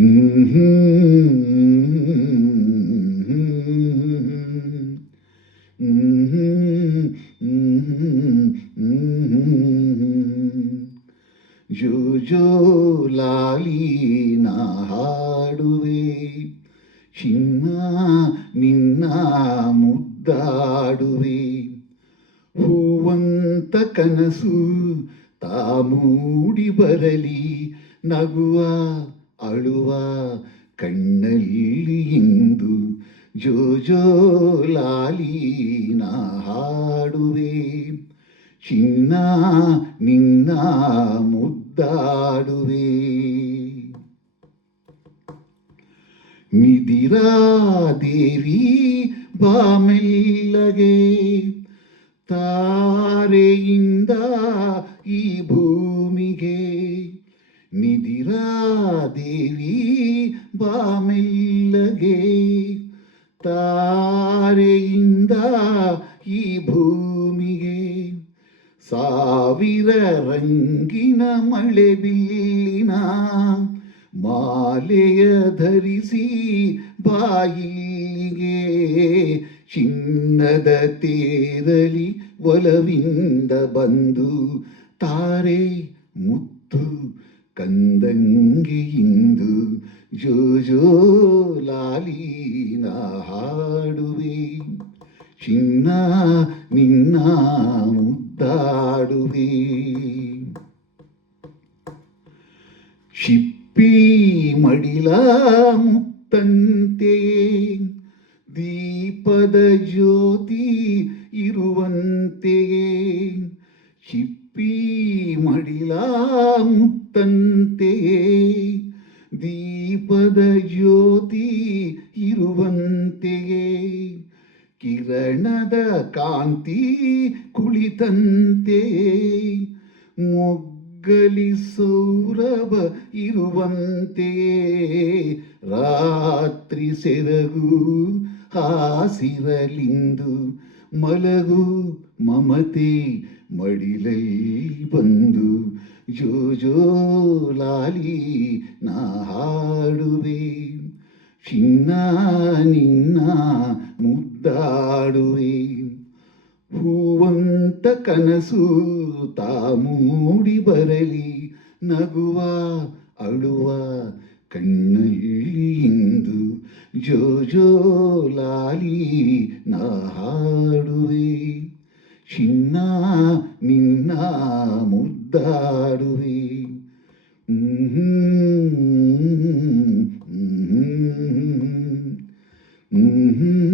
ಜೋ ಜೋ ಲಾಲಿ ನಾ ಹಾಡುವೆ, ಚಿನ್ನ ನಿನ್ನ ಮುದ್ದಾಡುವೆ. ಹೂವಂತ ಕನಸು ತಾ ಮೂಡಿ ಬರಲಿ, ನಗುವ ಅಳುವ ಕಣ್ಣಲ್ಲಿ ಇಂದು. ಜೋ ಜೋ ಲಾಲಿ ನಾ ಹಾಡುವೆ, ಚಿನ್ನ ನಿನ್ನ ಮುದ್ದಾಡುವೆ. ನಿದಿರಾ ದೇವಿ ಬಾಮೆಲ್ಲಗೆ, ತಾರೆಯಿಂದ ಈ ಭೂಮಿಗೆ. ನಿದಿರಾ ದೇವಿ ಬಾಮೆಲ್ಲಗೆ, ತಾರೆಯಿಂದ ಈ ಭೂಮಿಗೆ. ಸಾವಿರ ರಂಗಿನ ಮಳೆ ಬಿಲ್ಲಿನ ಮಾಲೆಯ ಧರಿಸಿ ಬಾಯಿಗೆ. ಚಿನ್ನದ ತೇರಲಿ ಒಲವಿಂದ ಬಂದು, ತಾರೆ ಮುತ್ತು ಕಂದಂಗೆ ಇಂದು. ಜೋ ಜೋ ಲಾಲಿ ನಾ ಹಾಡುವೆ, ಚಿನ್ನ ನಿನ್ನ ಮುದ್ದಾಡುವೆ. ಶಿಪ್ಪಿ ಮಡಿಲ ಮುತ್ತಂತೆಯೇ, ದೀಪದ ಜ್ಯೋತಿ ಇರುವಂತೆಯೇ. ಶಿಪ್ಪಿ ಮಡಿಲ ಮುತ್ತಂತೆಯೇ, ದೀಪದ ಜ್ಯೋತಿ ಇರುವಂತೆಯೇ. ಕಿರಣದ ಕಾಂತಿ ಕುಳಿತಂತೆಯೇ, ಮೊಗ್ಗಲಿ ಸೌರಭ ಇರುವಂತೆಯೇ. ರಾತ್ರಿ ಸೆರಗು ಹಾಸಿರಲಿಂದು, ಮಲಗು ಮಮತೆ ಮಡಿಲಲ್ಲಿ ಬಂದು. ಜೋ ಜೋ ಲಾಲಿ ನಾ ಹಾಡುವೆ, ಚಿನ್ನ ನಿನ್ನ ಮುದ್ದಾಡುವೆ. ಹೂವಂತ ಕನಸು ತಾ ಮೂಡಿ ಬರಲಿ, ನಗುವ ಅಳುವ ಕಣ್ಣಲ್ಲಿ ಇಂದು. ಜೋ ಜೋ ಲಾಲಿ ನಾ ಹಾಡುವೆ, ಚಿನ್ನ ನಿನ್ನ ಮುದ್ದಾಡುವೆ. Mm-hmm.